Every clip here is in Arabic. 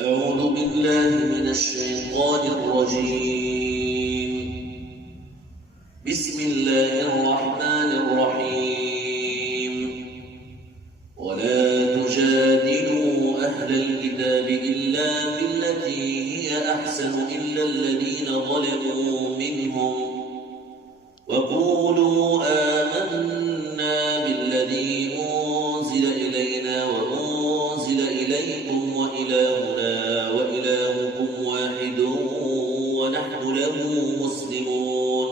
أعوذ بالله من الشيطان الرجيم. بسم الله الرحمن الرحيم. ولا تجادلوا أهل الكتاب إلا بالتي هي أحسن إلا الذين ظلموا منهم وقولوا آمنا بالذي أنزل إلينا وأنزل إليكم وإلهنا وإلهكم واحد ونحن له مسلمون.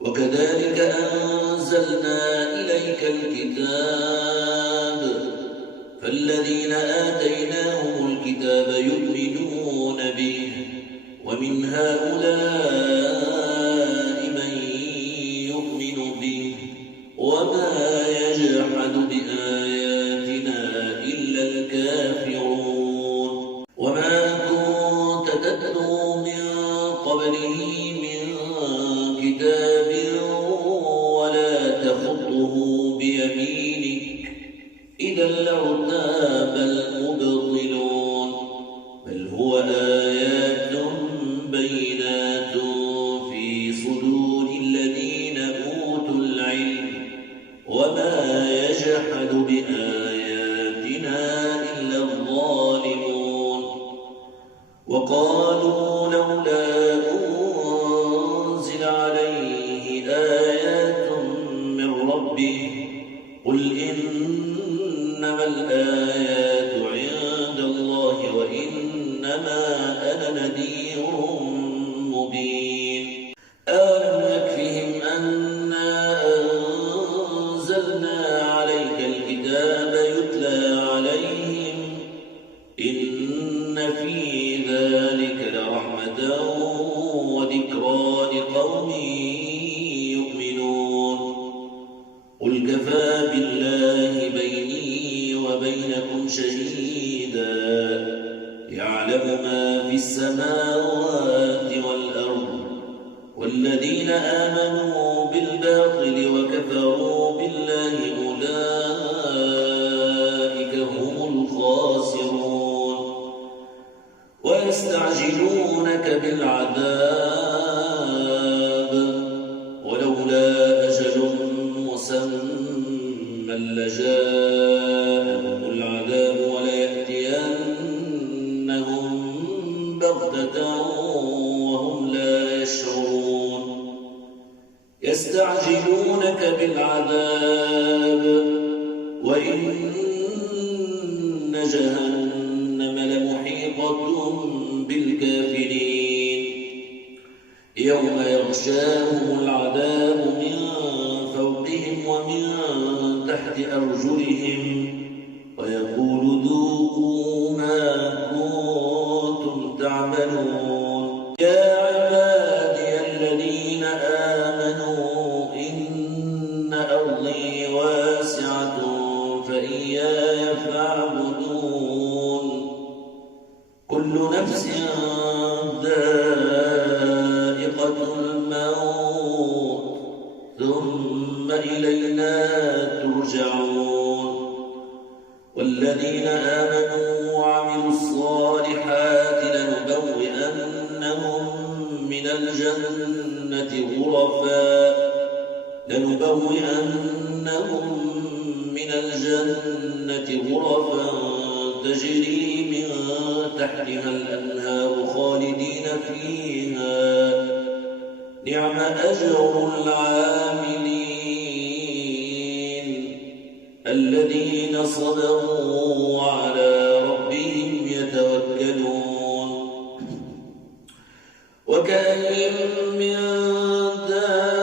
وكذلك أنزلنا إليك الكتاب فالذين آتيناهم الكتاب يؤمنون به ومن هؤلاء من يؤمن به وما يجحد بآياتنا إلا الكافرون. وما كنت تتلو من قبله من كتاب ولا تخطه بيمينك إذا لارتاب المبطلون. بل هو آيات بينات في صدور الذين أوتوا العلم وما يجحد بآياتنا إلا الظالمون. وقالوا لولا أنزل عليه آيات من ربه قل إنما الآيات عند الله وإنما أنا نذير مبين. ألم يكفهم أنا أنزلنا عليك الكتاب يتلى عليهم إن في ذلك لرحمة وذكرى لقوم يؤمنون. قل كفى بالله بيني وبينكم شهيدا يعلم ما في السماوات والأرض. والذين آمنوا بالباطل وكفروا بالله أولئك هم الخاسرون. ويستعجلونك بالعذاب ولولا أجل مسمى لجاءهم العذاب وليأتينهم بغتة وهم لا يشعرون. يستعجلونك بالعذاب وإن جهنم لمحيطة بالكافرين. يوم يغشاهم العذاب من فوقهم ومن تحت أرجلهم ويقول ذوقوا ما كنتم تعملون. يا عبادي الذين آمنوا إن أرضي واسعة فإياي فاعبدون. كل نفس ذائقة الموت ثم إلينا ترجعون. والذين آمنوا وعملوا الصالحات لنبوئنهم من الجنة غرفا تجري من تحتها الأنهار خالدين فيها نعم أجر العاملين الذين صبروا وعلى ربهم يتوكلون. وكأين من دابة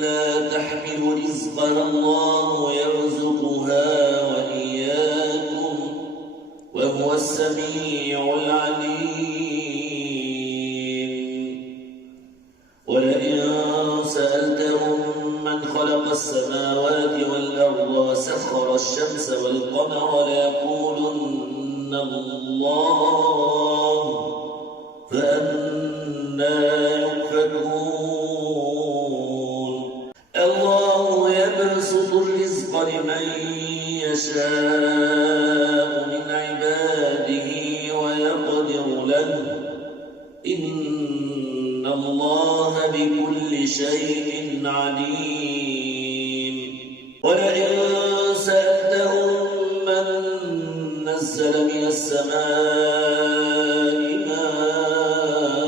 لا تحمل رزقها الله يرزقها وإياكم وهو السميع العليم. ولئن سألتهم من خلق السماوات والأرض وسخر الشمس والقمر ليقولن الله فأنى يؤفكون. الله يبسط الرزق لمن يشاء من عباده ويقدر له إن الله بكل شيء عليم ولئن سألتهم من نزل من السماء ماء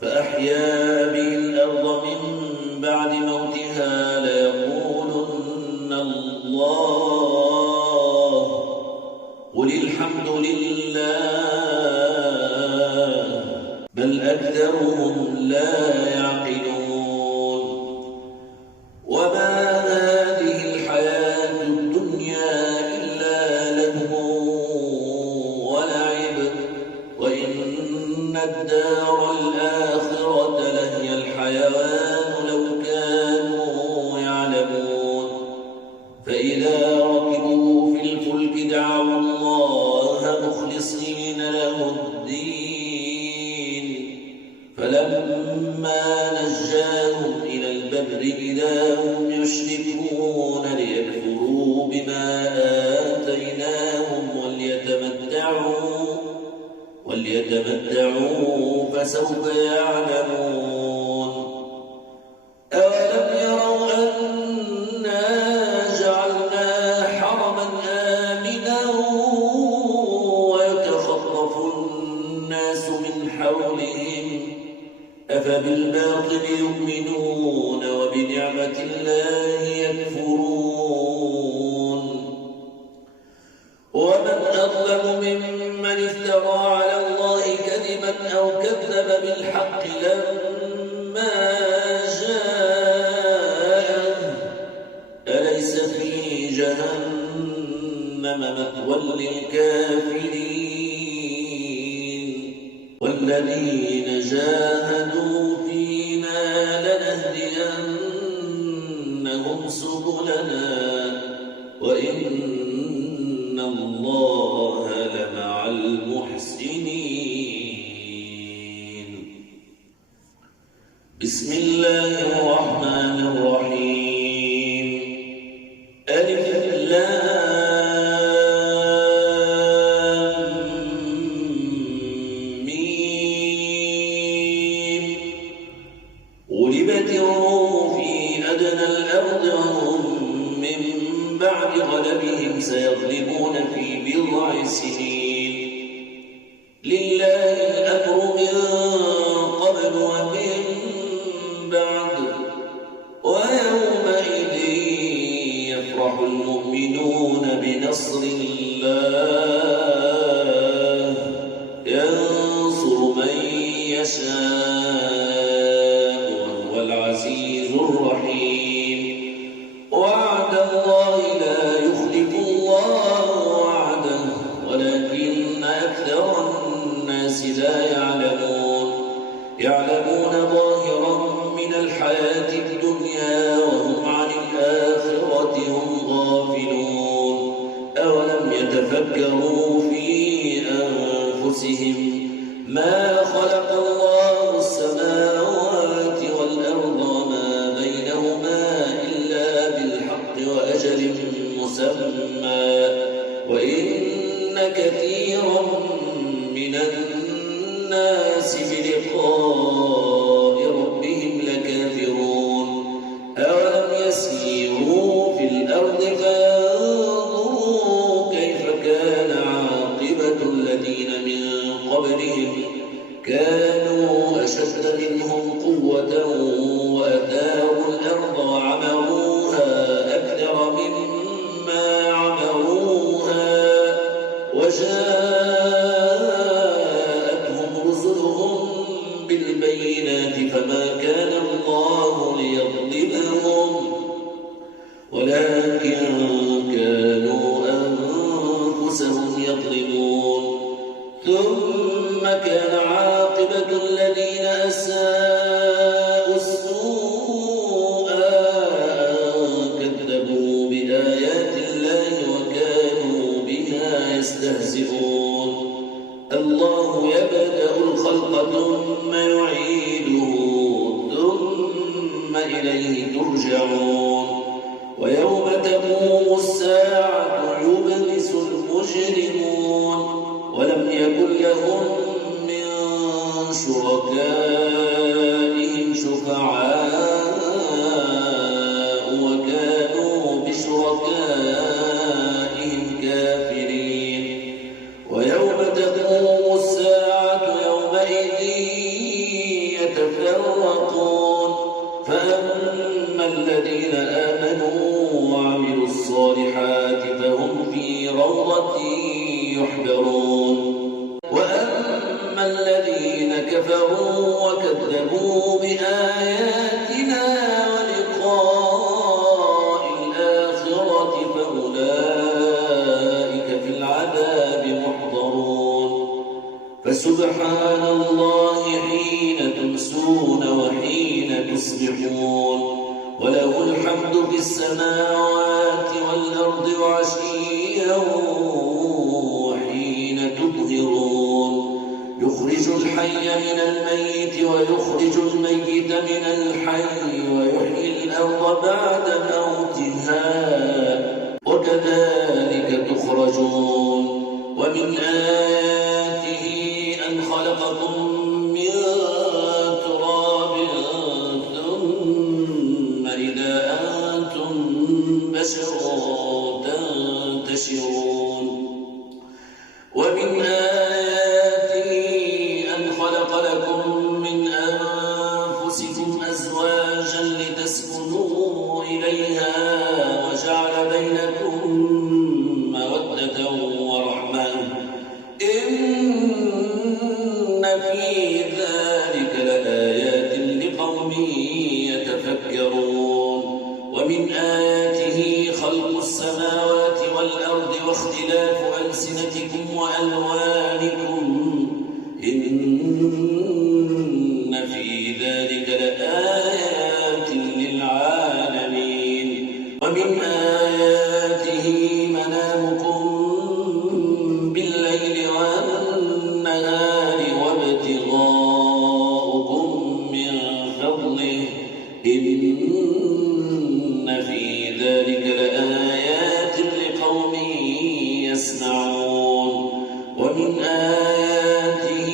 فأحيا به الأرض من بعد موتها ليقولن الله قل الحمد لله بل أكثرهم لا يعقلون وما هذه الحياة الدنيا إلا لهو ولعب وإن الدار الآخرة لهي الحيوان لو كانوا يعلمون فإذا ركبوا في الفلك دعوا الله مخلصين له الدين فلما نجاهم إلى البر إذا هم يشركون ليكفروا بما آتيناهم وليتمتعوا فسوف يعلمون أولم يروا أنا جعلنا حرما آمنا ويتخطف الناس من حولهم أفبالباطل يؤمنون وبنعمة الله يكفرون ومن أظلم ممن افترى على الله كذبا أو كذب بالحق لما جاءه أليس في جهنم مثوى للكافرين والذين جاهدوا فينا لنهدينهم سبلنا وإن الله لمع المحسنين بسم الله الرحمن الرحيم ألف لام ميم غلبت الروم في أدنى الأرض وهم من بعد غلبهم سيغلبون في بضع سنين لله الأمر من قبل ومن بعد ويومئذ يفرح المؤمنون بنصر الله ينصر من يشاء وهو العزيز الرحيم وعد الله لا يخلف الله وعده ولكن أكثر الناس لا يعلمون ظاهرا من الحياة الدنيا وهم عن الآخرة هم غافلون أولم يتفكروا في أنفسهم ما خلق الله السماوات والأرض وما بينهما إلا بالحق وأجل مسمى وإن كثيرا من الناس بلقاء ربهم لكافرون أولم يسيروا في الأرض فينظروا كيف كان عاقبة الذين من قبلهم كانوا أشد منهم قوة وأثاروا الأرض وعمروها أكثر مما عمروها وجاءتهم رسلهم بالبينات فما كان الله ليظلمهم ولكن كانوا أنفسهم يظلمون ثم كان عاقبة الذين أساءوا السوء كذبوا بآيات الله وكانوا بها يستهزئون الله يبدأ الخلق ثم يعيده ثم إليه ترجعون يحشرون ويوم تقوم الساعة يبلس المجرمون ولم يكن لهم من شركائهم شفعاء وكانوا بشركائهم كافرين ويوم تقوم الساعة يومئذ يتفرقون فأما الذين آمنوا وعملوا الصالحات فهم في روضة يحبرون وأما الذين كفروا وكذبوا بآياتنا ولقاء الآخرة فأولئك في العذاب محضرون فسبحان الله حين تمسون وحين تصبحون وله الحمد في السماوات والأرض وعشيا وحين تظهرون يخرج الحي من الميت ويخرج الميت من الحي ويحيي الأرض بعد موتها وكذلك تخرجون ومن آياته أن خلقكم من تراب ثم إذا أنتم بشر تنتشرون ومن آياته أن خلق لكم من أنفسكم أزواجا لتسكنوا إليها وجعل بينكم مودة ورحمة إن في ذلك لآيات لقوم يتفكرون ومن آياته خلق السماوات والأرض واختلاف ألسنتكم وألوانكم إن في ذلك لآيات للعالمين ومن آياته منامكم بالليل والنهار وابتغاؤكم من فضله إن في ذلك لآيات لقوم يسمعون ومن آياته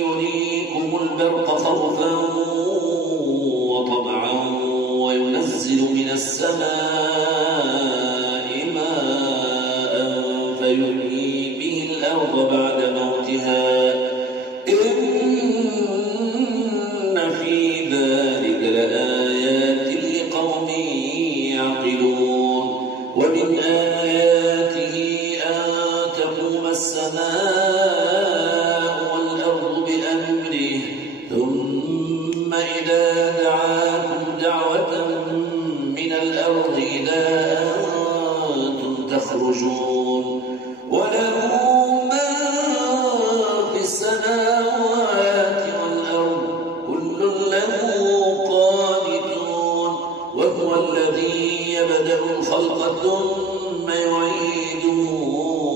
يريكم البرق خوفا وطمعا وينزل من السماء ماء فيحيي به الأرض بعد موتها إن في ذلك لآيات لقوم يعقلون ومن آياته أن تقوم السماء والأرض بأمره ثم إذا دعاكم دعوة من الأرض إذا أنتم تخرجون وله ما في السماوات والأرض كل له قانتون وهو الذي يبدأ الخلق ثم يعيده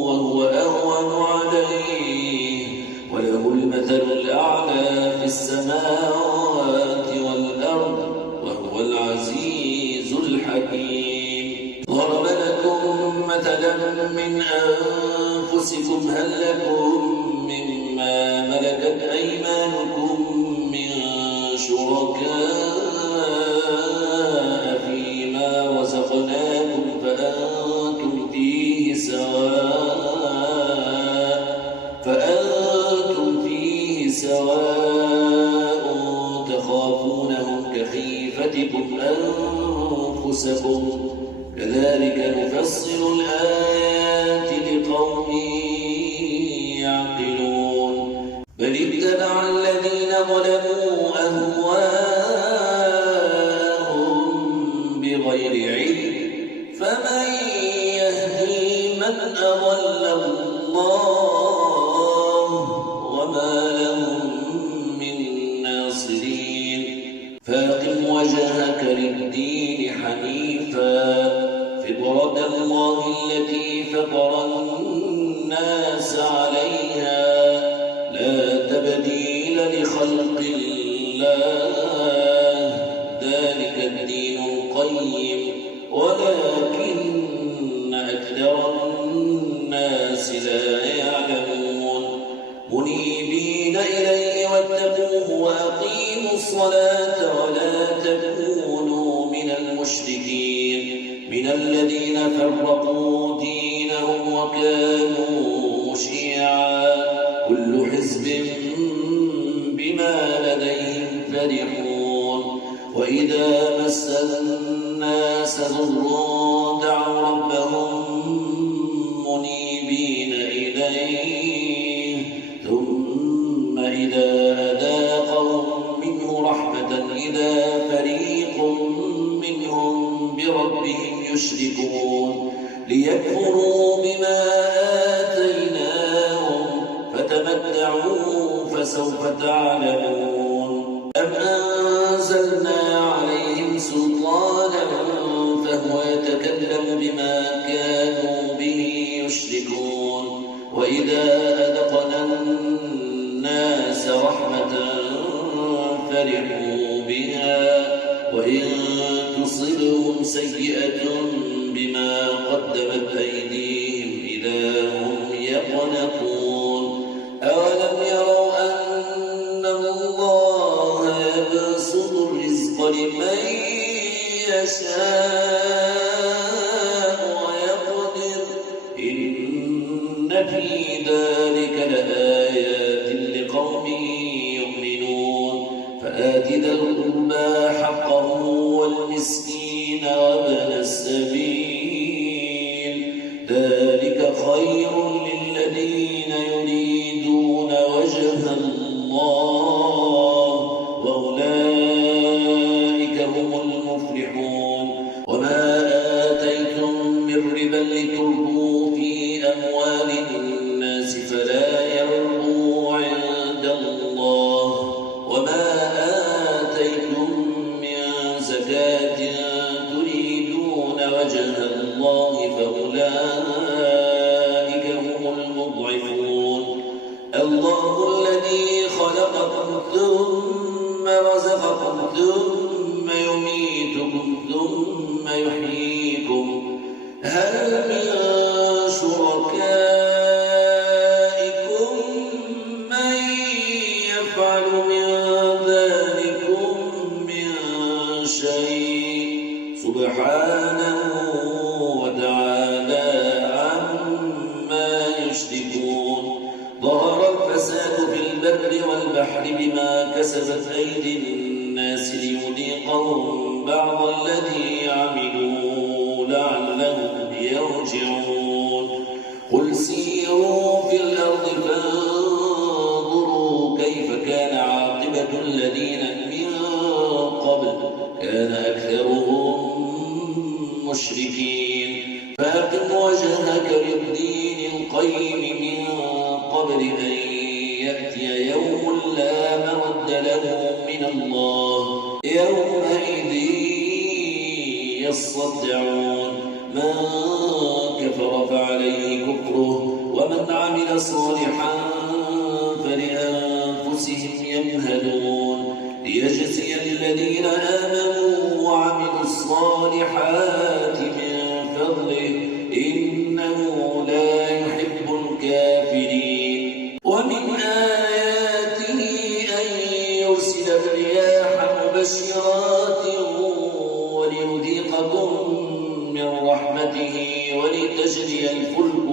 وهو أهون عليه وله المثل الأعلى في السماوات والأرض وهو العزيز الحكيم ضرب لكم مثلا من أنفسكم هل لكم مما ملكت أيمانكم من شركاء فيما رزقناكم فأنتم فيه سواء تخافونهم كخيفتكم أنفسكم كذلك نفصل الآيات لقوم يعقلون بل اتبع الذين ظلموا أهواءهم بغير علم فمن يهدي من أضل الله وما لهم من ناصرين فاقم وجهك للدين حنيفا فطرة الله التي فطر الناس عليها لا تبديل لخلق الله ذلك الدين القيم الرحيم ولكن أكثر الناس لا يعلمون منيبين إليه واتقوه وأقيموا الصلاة ولا تكونوا من المشركين من الذين فرقوا دينهم وكانوا شيعا كل حزب بما لديهم فرحون وإذا مس الناس ضر دعوا ربهم منيبين إليه ثم إذا أذاقهم منه رحمة إذا فريق منهم بربهم يشركون ليكفروا بما آتيناهم فتمتعوا فسوف تعلمون أم أنزلنا عليهم سلطانا فهو يتكلم بما كانوا به يشركون وإذا أذقنا الناس رحمة فرحوا بها وإن تصبهم سيئة بما قدمت أيديهم إذا هم يقنطون أولم يروا أن الله يبسط الرزق لمن يشاء ويقدر إن في ذلك لآيات لقوم يؤمنون فآت ذا القربى حقه والمسكين وابن السبيل ذلك خير للذين يريدون وجه الله وأولئك هم المفلحون وما آتيتم من ربا لتربوا في أموال الناس فلا يربو عند الله وما آتيتم من زكاة تريدون وجه الله فأولئك هم المضعفون الله الذي خلقكم ثم رزقكم ثم يميتكم ثم يحييكم هل من شركائكم من يفعل من ذلكم من شيء سبحانه وتعالى عما يشركون ظهر الفساد في البر والبحر بما كسبت أيدي الناس ليذيقهم بعض الذي عملوا لعلهم يرجعون قل سيروا في الأرض فانظروا كيف كان عاقبة الذين من قبل كان أكثرهم مشركين فأقم وجهك للدين القيم من قبل أن يأتي يوم لا مرد له من الله يومئذ يصدعون من كفر فعليه كفره ومن عمل صالحا فلأنفسهم يمهدون ليجزي الذين آمنوا وعملوا الصالحات من فضله إنه لا يحب الكافرين ومن آياته أن يرسل الرياح مبشرات وليذيقكم من رحمته ولتجري الفلك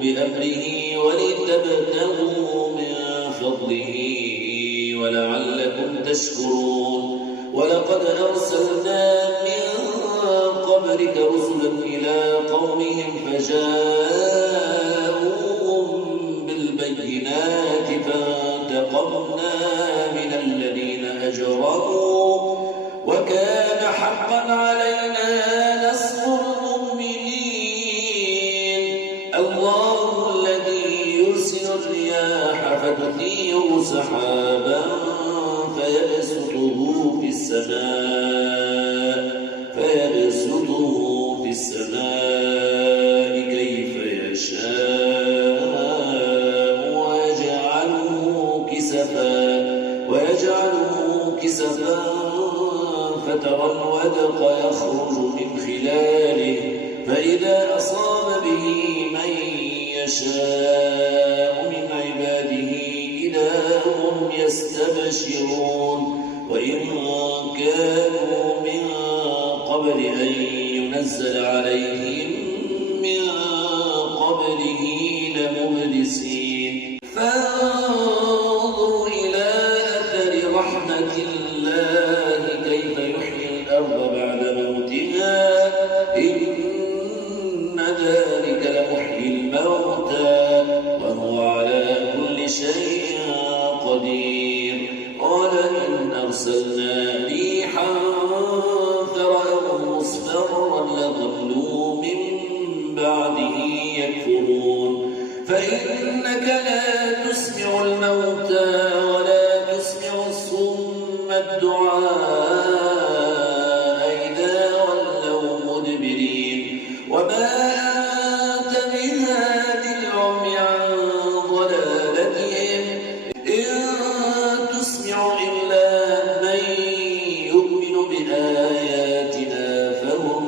بأمره ولتبتغوا من فضله ولعلكم تشكرون ولقد أرسلنا من قبلك رسلا إلى قومهم فجاءوهم بالبينات فانتقمنا من الذين أجرموا وكان حقا علينا نصر المؤمنين الله الذي يرسل الرياح فتثير سحابا فيبسطه في السماء كيف يشاء ويجعله كسفا فترى الودق يخرج من خلاله فإذا أصاب به من يشاء من عباده إذا هم يستبشرون وإن كانوا من قبل أن ينزل عليهم من قبله لمبلسين فانظر إلى أثر رحمة الله كيف يحيي الأرض بعد موتها إن ذلك لمحيي الموتى وهو على كل شيء قدير قال إن أرسلنا ريحا فرأوه مصفرا لظلوا من بعده يكفرون فإنك لا تسمع الموتى ولا تسمع الصم الدعاء إذا ولوا مدبرين وما أنت بهاد العمي عن ضلالتهم إن تسمع إلا من يؤمن بآياتنا فهم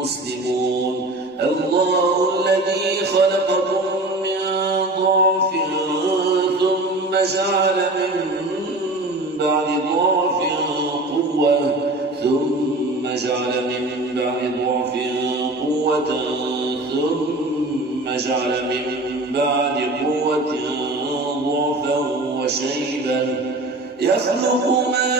مسلمون الله الذي خلقكم من ضعف ثم جعل من بعد ضعف قوة ثم جعل من بعد ضعف قوة ثم جعل من بعد قوة ضعفا وشيبا يخلق ما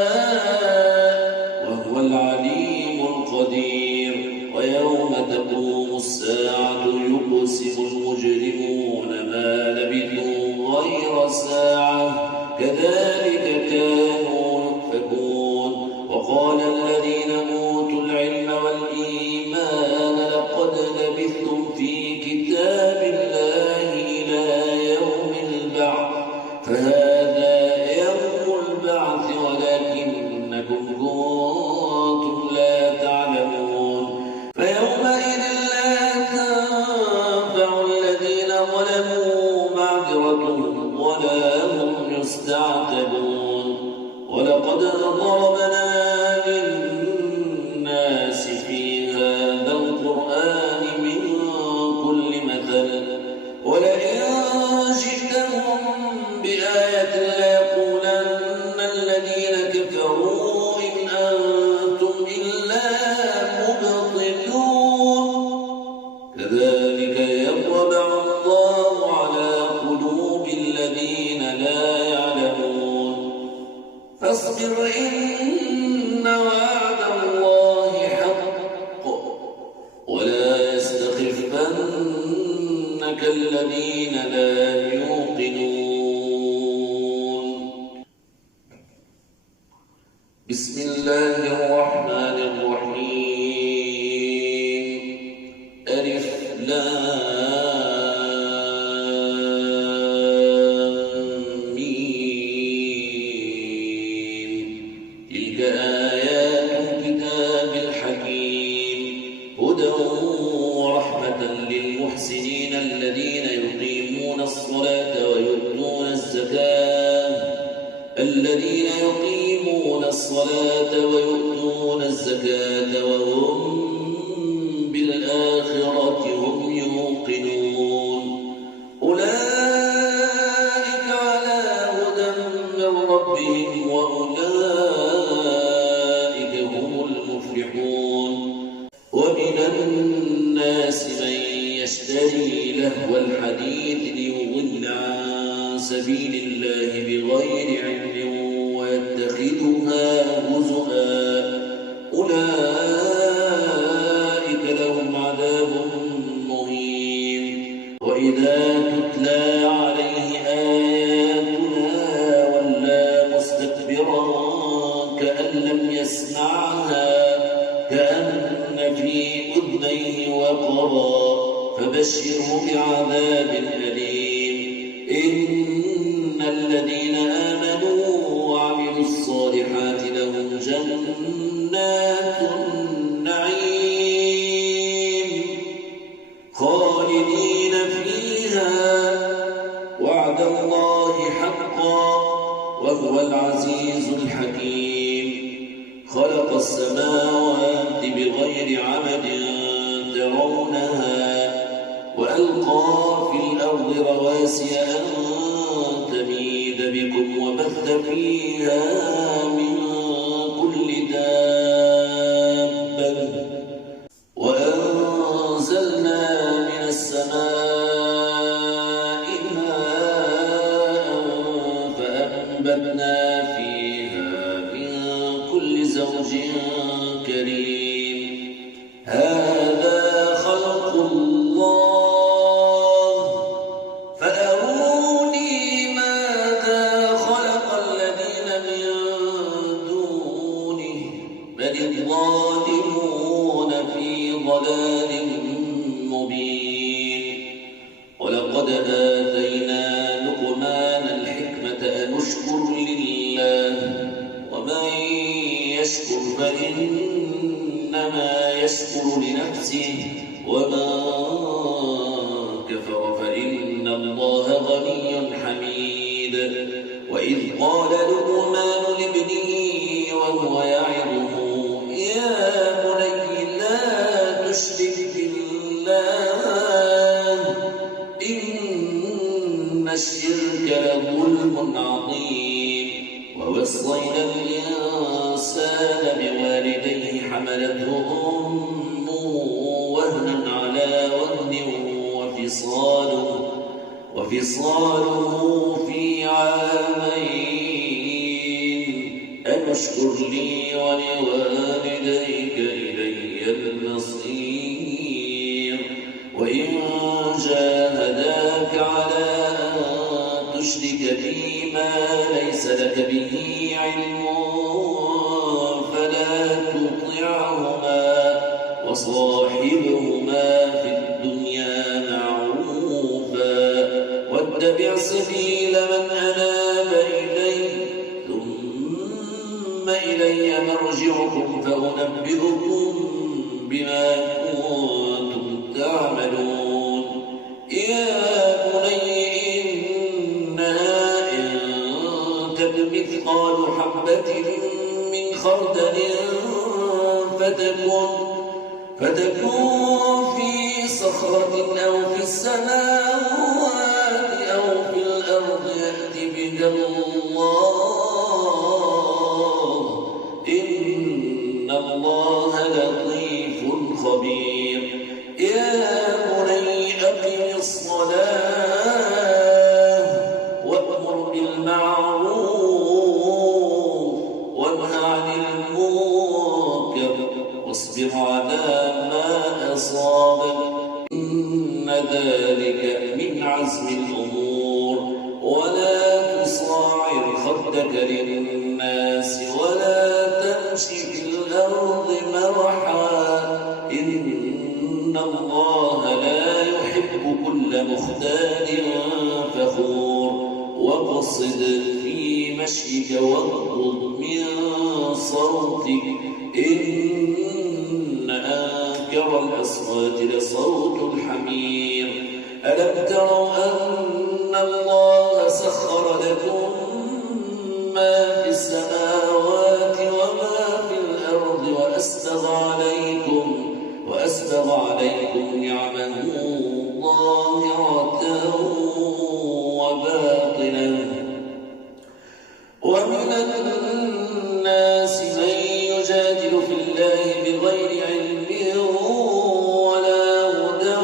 يشاء وهو العليم القدير ويوم تقوم الساعة يقسم المجرمون ما لبثوا غير ساعة كذلك كانوا يؤفكون وقال الذين أوتوا العلم والإيمان لقد لبثتم في كتاب الله إلى يوم البعث فهذا يوم البعث ولكنكم كنتم لا تعلمون فيومئذ لا تنفع الذين ظلموا معذرتهم ولا هم يستعتبون ولقد ضربنا للناس في هذا القرآن من كل مثل ولئن جئتهم بآية ليقولن الذين كفروا إن أنتم إلا مبطلون كذلك يطبع الله على قلوب الذين لا يعلمون فاصبر إن وعد الله حق ولا يستخفنك الذين لا يوقنون بسم الله الرحمن الرحيم ألف لام ميم تلك آيات الكتاب الحكيم هدى ورحمة للمحسنين الذين يقيمون الصلاة ويؤتون الزكاة وهم بالآخرة هم يوقنون أولئك على هدى من ربهم وأولئك هم المفلحون ومن الناس من يشتري لهو الحديث ليضل عن سبيل الله بغير علم ويتخذها هزؤا أولئك لهم عذاب مهين وإذا تتلى عليه آياتنا ولى مستكبرا كأن لم يسمعها كأن في أذنيه وقرا فبشره بعذاب أليم إن الذين آمنوا وعملوا الصالحات لهم جنات النعيم خالدين فيها وعد الله حقا وهو العزيز الحكيم فيها من كل دابة وأنزلنا من السماء ماء فأنبتنا فيها من كل زوج كريم هذا خلق الله فأروني ماذا خلق الذين من دونه بل الظالمون في ضلال مبين ولقد آتينا لقمان الحكمة أن اشكر لله ومن يشكر فإنما يشكر لنفسه ومن كفر فإن الله غني حميد وإذ قال لقمان لابنه وهو يعظه يا بني لا تشرك بالله إن الشرك لظلم عظيم ووصينا الإنسان بوالديه حملته أمه وهنا على وهن وفصاله في عامين أن اشكر لي ولوالديك إلي المصير وإن جاهداك على أن تشرك بي ما ليس لك به علم فلا تطعهما وصاحبهما في الدنيا معروفا واتبع سبيل من أناب إلي ثم إلي مرجعكم فأنبئكم بما كنتم تعملون يا بني إنها إن تك مثقال حبة من خردل فتكون في صخرة أو في السماوات أو في الأرض يأت بها الله إن الله لطيف خبير يا بني أقم الصلاة وأمر بالمعروف وانه عن المنكر واصبر على ما أصابك إن ذلك من عزم الأمور ولا تصاعر خدك للناس ولا تمش في الأرض مرحا إن الله لا يحب كل مختال فخور واقصد في مشيك واغضض من صوتك إن أنكر الأصوات لصوت الحمير ألم تروا أن الله سخر لكم ما في السماوات وما في الأرض وأسبغ عليكم نعمه ظاهرة وباطنة ومن الناس من يجادل في الله بغير علم ولا هدى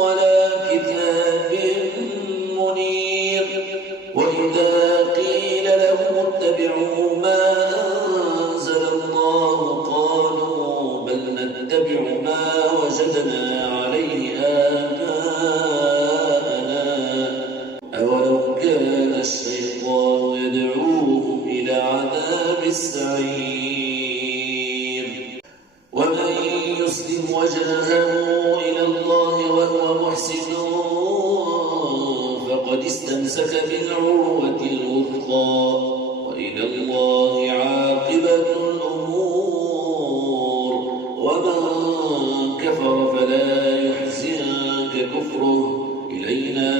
ولا كتاب منير وإذا قيل لهم اتبعوا ما أنزل الله قالوا بل نتبع ما وجدنا عليه آباءنا أولو كان الشيطان يدعوهم إلى عذاب السعير ومن يسلم وجهه إلى الله وهو محسن فقد استمسك بالعروة الوثقى وإلى الله عاقبة الأمور ومن كفر فلا يحزنك كفره إلينا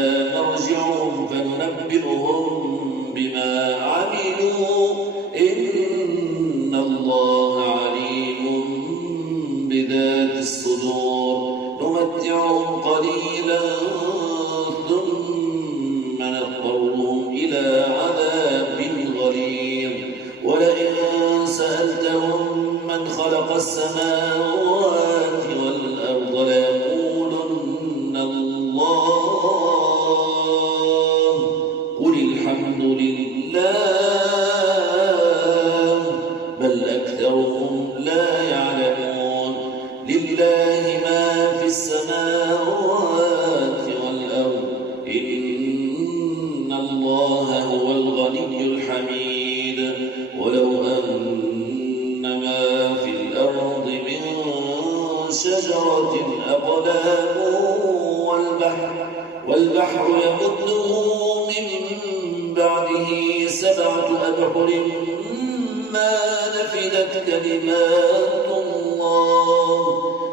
مرجعهم فننبئهم بما عملوا إن الله عليم بذات الصدور نمتعهم قليلا ثم نضطرهم إلى عذاب غليظ السماوات والأرض ليقولن الله قل الحمد لله بل أكثرهم لا يعلمون لله ما في السماوات والأرض إن الله هو الغني الحميد ولو أن ما في الأرض من شجرة أقلام والبحر يمده من بعده 7 أبحر ما نفدت كلمات الله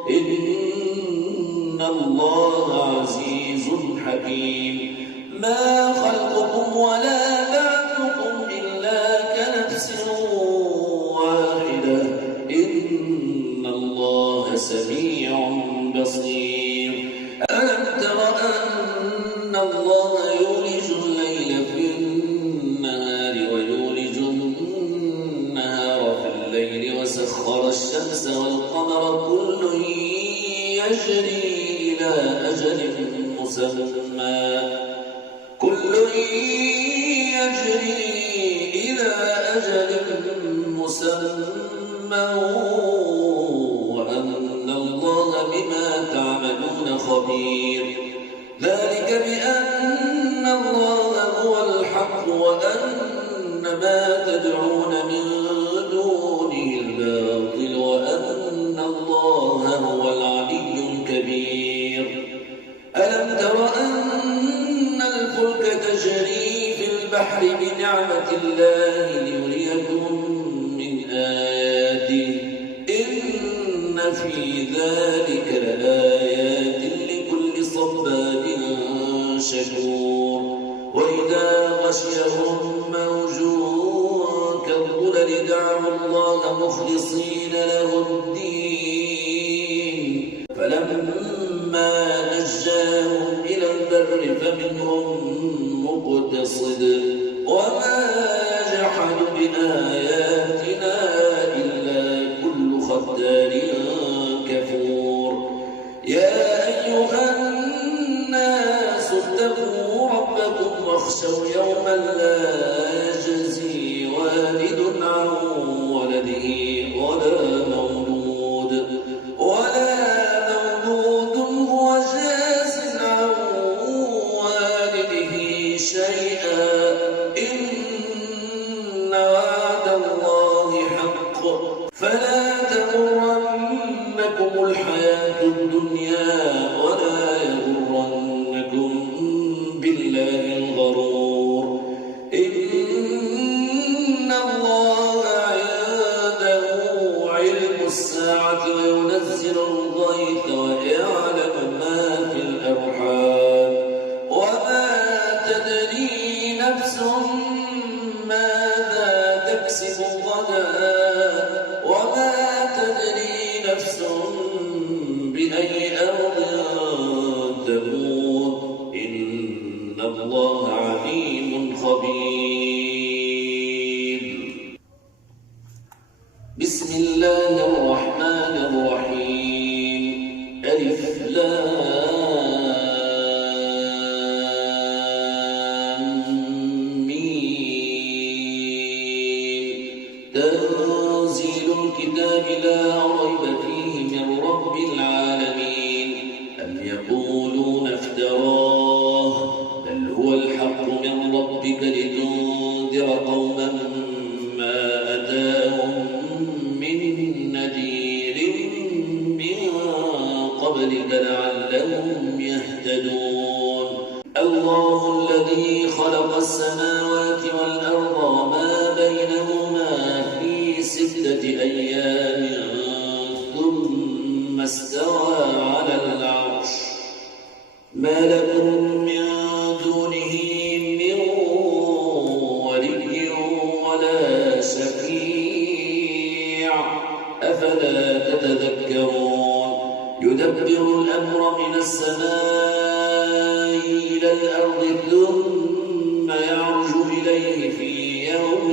إن الله عزيز حكيم ما خلقكم ولا بعثكم إلا كنفس واحدة إن الله سميع بصير ألم تر أن الله يولج الليل في النهار ويولج النهار في الليل وسخر الشمس والقمر كل يجري إلى أجل مسمى وأن الله بما تعملون خبير ذلك بأن الله هو الحق وأن ما تدعون من دونه الباطل وأن الله هو العلي الكبير ألم تر أن الفلك تجري في البحر بنعمة الله ليريكم من آياته إن في ذلك لآيات لكل صبار شكور وإذا غشيهم موج كالظلل دعوا الله مخلصين له الدين فلما نجاهم إلى البر فمنهم مقتصد وما يجحد بآياتنا إلا كل ختار كفور يا أيها الناس اتقوا ربكم واخشوا يوما لا يجزي والد عن ولده ولا مولود هو جاز عن والده شيئا إن وعد الله حق فلا تغرنكم الحياة الدنيا ولا يغرنكم بالله الغرور إن الله عنده علم الساعة وينزل الغيث ويعلم ما في الأرحام وما تدري نفس ماذا تكسب غدا وما تدري نفس بأي أرض تموت إن الله عليم خبير بسم الله الرحمن الرحيم ألف لام ميم تنزيل الكتاب لا ريب فيه من رب العالمين أم يقولون افتراه بل هو الحق من ربك لتنذر قوما ما أتاهم من نذير من قبلك لعلهم يهتدون الله الذي خلق السماوات والأرض وما بينهما في 6 أيام ثم استوى على العرش ما لكم من دونه من ولي ولا شفيع أفلا تتذكرون يدبر الأمر من السماء إلى الأرض ثم يعرج إليه في يوم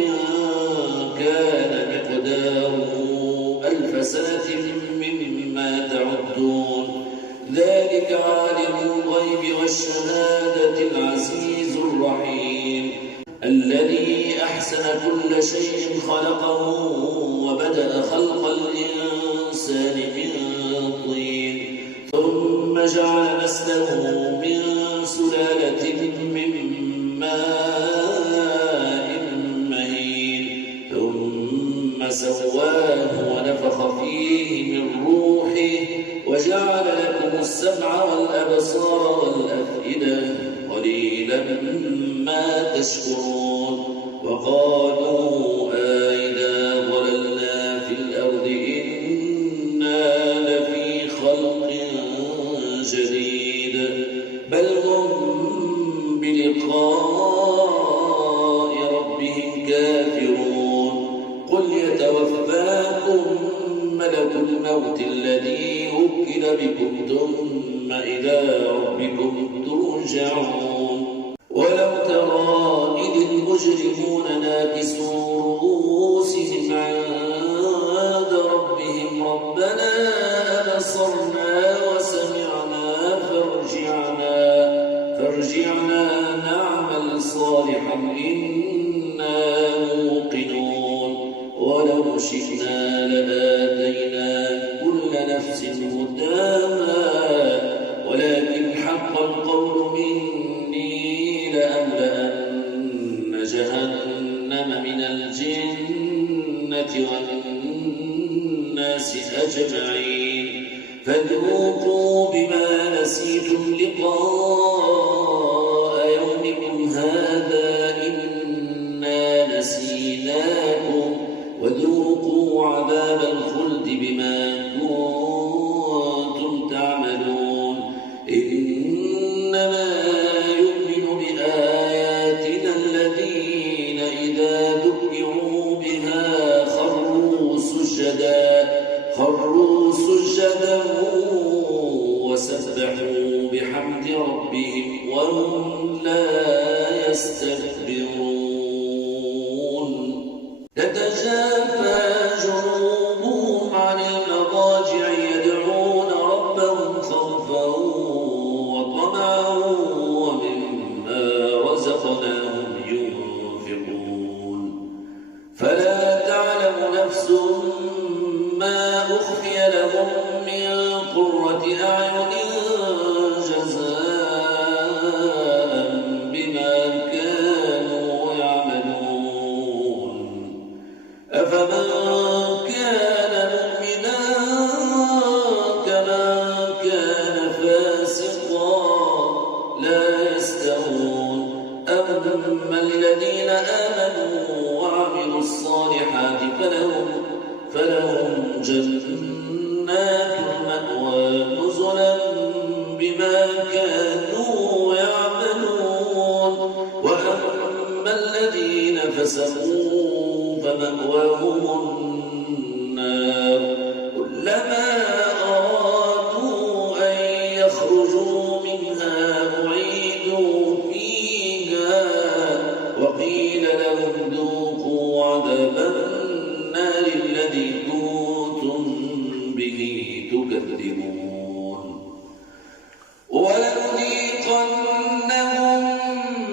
كان مقداره 1000 سنة خلقه وبدأ خلق الإنسان من طين ثم جعل نسله من سلالة من ماء مهين ثم سواه ونفخ فيه من روحه وجعل لكم السمع والأبصار والأفئدة قليلا ما تشكرون وقالوا أئذا ضللنا في الأرض إنا لفي خلق جديد بل هم بلقاء ربهم كافرون قل يتوفاكم ملك الموت الذي وكل بكم ثم إلى ربكم ترجعون ولو ترى إذ المجرمون ناكسوا رؤوسهم عند ربهم ربنا أبصرنا وسمعنا فارجعنا نعمل صالحا إنا موقنون ولو شئنا لآتينا كل نفس هداها ولكن حق القول مني لأملأن جهنم من الجنة والناس أجمعين فذوقوا بما نسيتم لقاء يومكم هذا إنا نسيناكم وذوقوا عذاب الخلد بما كنتم تعملون إنما يؤمن بآياتنا الذين إذا ذكروا بها خروا سجدا وسبحوا بحمد ربهم وهم لا يستكبرون تتجافى جنوبهم عن المضاجع يدعون ربهم خوفا وطمعا ومما رزقناهم ينفقون فلا تعلم نفس ما أخفي لهم من قرة أعين جزاء بما كانوا يعملون أفمن كان مؤمنا كمن كان فاسقا لا يستوون أما الذين آمنوا وعملوا الصالحات فلهم جنات المأوى نزلا بما كانوا يعملون وأما الذين فسقوا فمأواهم النار كلما أرادوا أن يخرجوا منها أعيدوا فيها وقيل لهم ذوقوا عذاب النار الذي كنتم به تكذبون ولنذيقنهم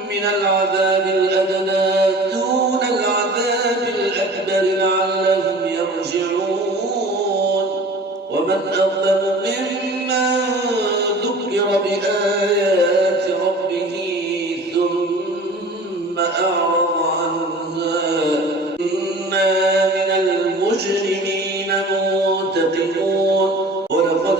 من العذاب الأدنى دون العذاب الأكبر لعلهم يرجعون ومن أظلم ممن ذكر بآيات ربه ثم أعرض عنها إنا من المجرمين منتقمون ولقد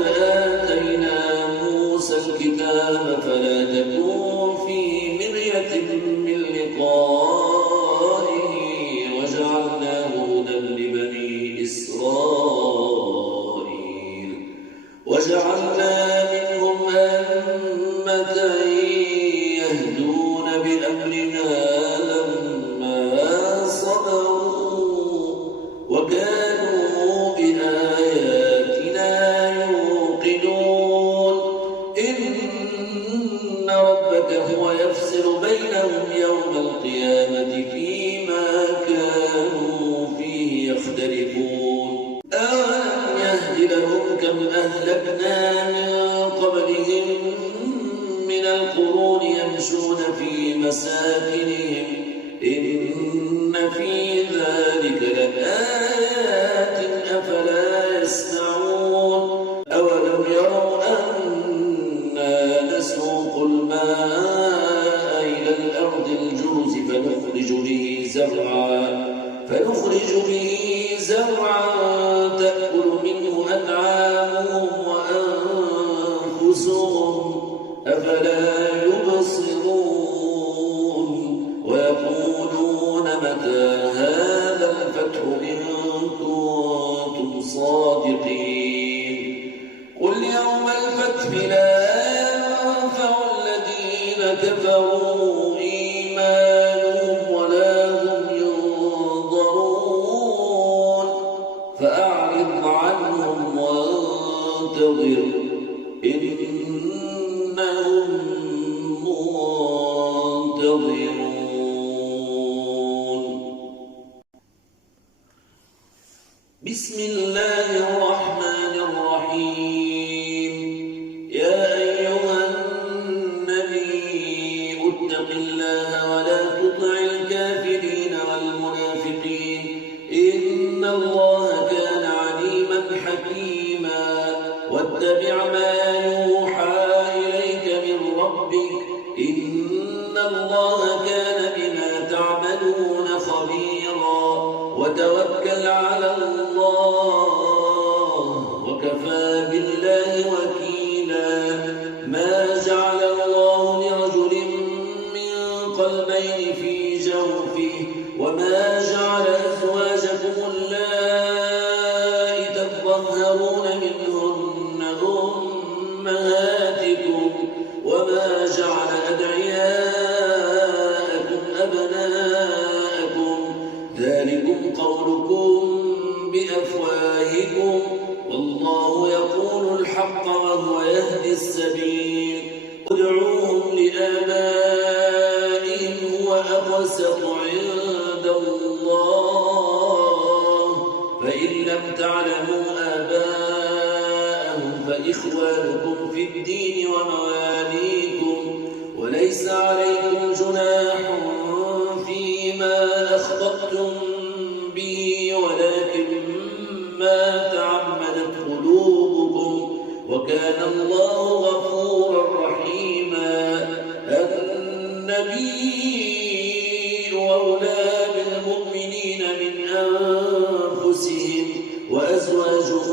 به زرعا تأكل منه أنعامهم وأنفسهم أفلا يبصرون ويقولون متى هذا الفتح إن كنتم صادقين قل يوم الفتح لا ينفع الذين كفروا إيمانهم ولا هم ينظرون فأعرض عنهم وانتظر إنهم منتظرون بسم الله الرحمن الرحيم يا أيها النبي اتق الله ولا تطع الكافرين والمنافقين إن الله كان عليما حكيما واتبع ما يوحى إليك من ربك إن الله كان بما تعملون خبيرا وتوكل على الله وكفى بالله وكيلا ما جعل الله لرجل من قلبين في جوفه وما جعل أزواجكم اللائي تظاهرون منهن أمهاتكم وما جعل أدعياءكم أبناءكم ذلكم قولكم بأفواهكم والله يقول الحق وهو يهدي السبيل ادعوهم لآبائهم هو أقسط عند الله فإن لم تعلموا آباءهم فإخوانكم في الدين ومواليكم وليس عليكم جناح فيما أخطأتم به ولكن ما تعمدت قلوبكم وكان الله غفورا رحيما النبي أولى بالمؤمنين من أنفسهم وأزواجه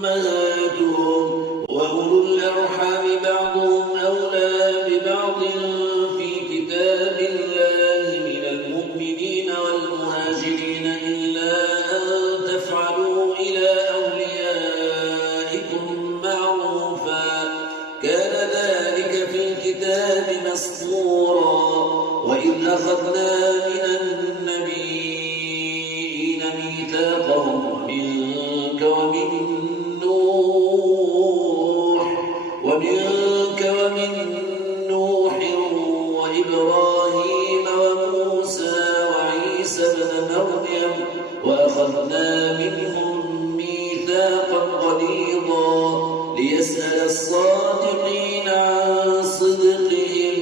أمهاتهم وأولو الأرحام بعضهم أولى ببعض في كتاب الله من المؤمنين والمهاجرين إلا أن تفعلوا إلى أوليائكم معروفا كان ذلك في الكتاب مسطورا وإذ أخذنا من النبيين ميثاقهم ومنك ومن نوح وإبراهيم وموسى وعيسى ابن مريم وأخذنا منهم ميثاقا غليظا ليسأل الصادقين عن صدقهم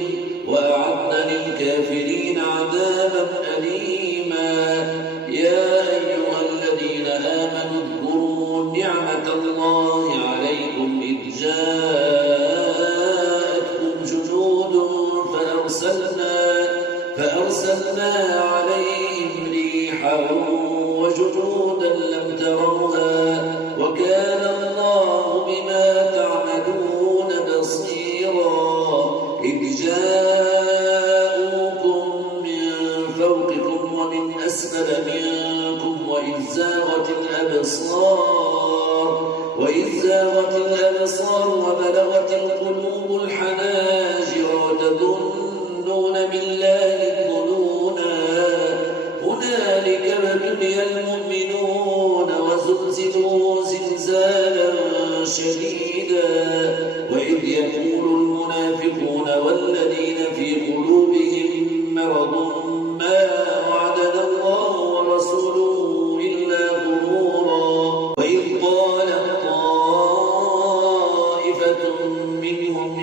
وأعد للكافرين عذابا أليما يا أيها الذين آمنوا اذكروا نعمة الله عليكم إذ جاءتكم جنود فأرسلنا عليهم ريحا وجنودا لم تروها وكان الله بما تعملون بصيرا إذ جاءوكم من فوقكم ومن أسفل منكم وإذ زاغت الأبصار وبلغت القلوب الحناجر وتظنون بالله الظنونا هنالك ابتلي المؤمنون وزلزلوا زلزالا شديدا وإذ يقول المنافقون والذين في قلوبهم مرض ما وعدنا الله ورسوله إلا غرورا وإذ قالت طائفة منهم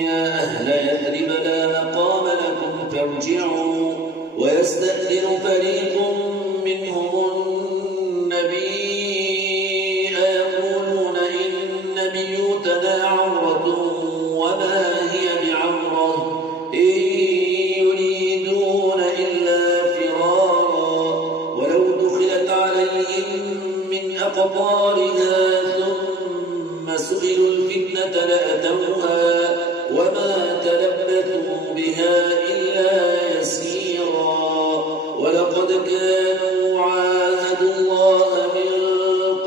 أقطارها ثم سئلوا الفتنة لأتوها وما تلبثوا بها إلا يسيرا ولقد كانوا عاهدوا الله من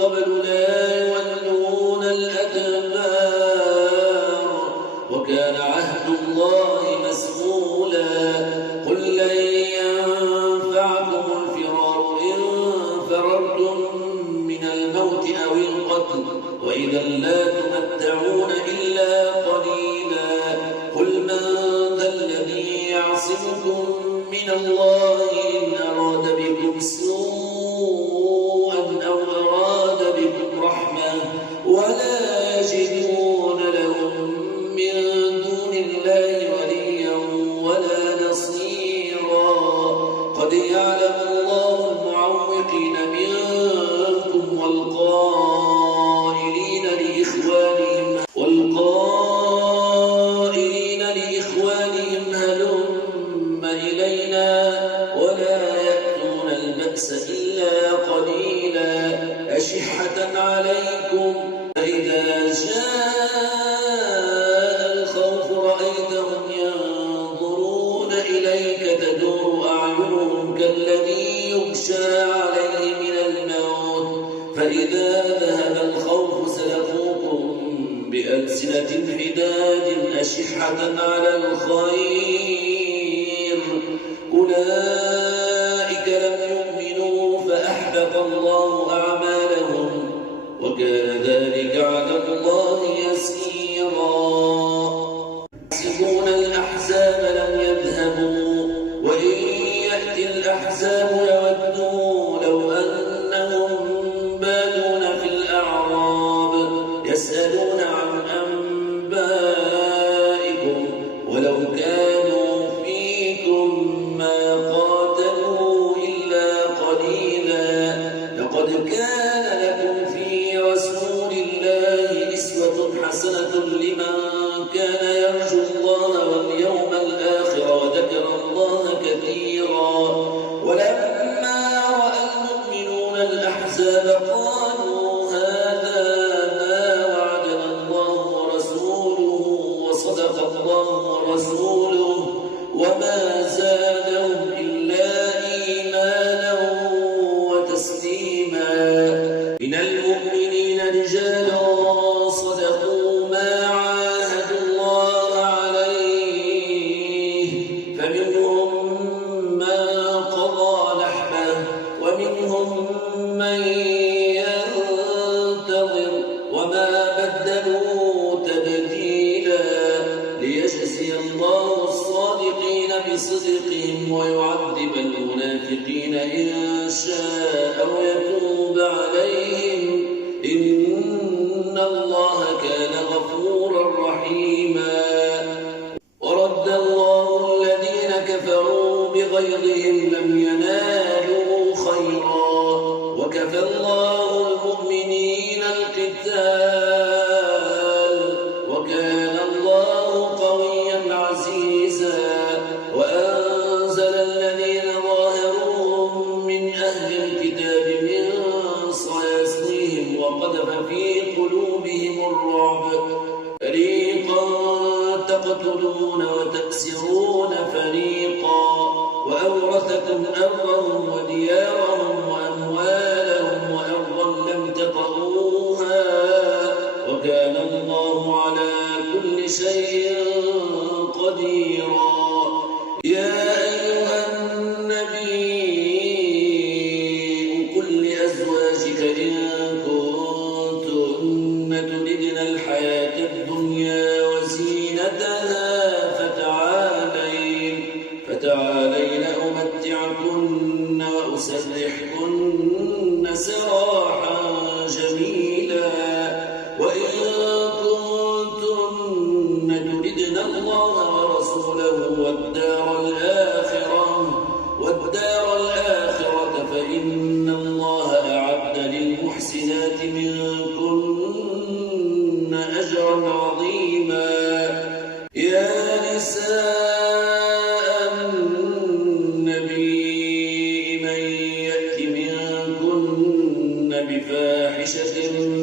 قبل لا يولون الأدبار وكان عهد الله مسؤولا قل لن ينفعكم الفرار إن فررتم من الموت أو القتل وإذا لا تمتعون إلا قليلا قل من ذا الذي يعصمكم من الله إن أراد بكم سوءا أو أراد بكم رحمة ولا يجدون لهم من دون الله وليا ولا نصيرا قد يعلم الله المعوقين منكم والقائلين لإخوانهم هلم إلينا ولا يأتون البأس إلا قليلا أشحة عليكم فإذا جاء الخوف رأيتهم ينظرون إليك تدور أعينهم كالذي يغشى عليه من الموت فإذا ذهب الخوف سلقوكم بألسنة حداد أشحة على الخير أولئك لم يؤمنوا فأحبط الله أعمالهم وكان ذلك على الله يسيرا يحسبون الأحزاب لم يذهبوا وإن يأتي الأحزاب يودوا لو أنهم بادون في الأعراب يسألون عن أنبائكم ولو كانوا فيكم ما قاتلوا إلا قليلا لقد كان لكم في رسول الله أسوة حسنة لمن كان يرجو الله واليوم الآخر وذكر الله كثيرا ولما رأى المؤمنون الأحزاب قالوا هذا ما وعدنا الله ورسوله وصدق الله ورسوله وما زادهم إلا إيمانا وتسليما من المؤمنين رجال صدقوا ما عاهدوا الله عليه فمنهم من قضى نحبه ومنهم من ينتظر وما بدلوا تبديلا ليجزي الله الصادقين بصدقهم ويعذب المنافقين إن شاء أو يتوب عليهم إن الله كان غفورا رحيما ورد الله الذين كفروا بغيظهم لم ينالوا خيرا وكفى الله المؤمنين القتال وكان الله قويا عزيزا وأنزل الذين ظاهروهم من أهل الكتاب من صياصيهم وقذف في قلوبهم الرعب فريقا تقتلون وتأسرون فريقا وأورثكم أرضهم وديارهم وأموالهم وأرضا لم تطئوها وكان الله على كل شيء قديرا يا أيها النبي قل لأزواجك إن كنتن تردن الحياة الدنيا وزينتها فتعالين أمتعكن وأسرحكن سراحا جميلا وإن كنتن تردن الله ورسوله والدار الآخرة فإن الله أعد للمحسنات منكن أجرا عظيما يا نساء النبي من يأت منكن فاحشة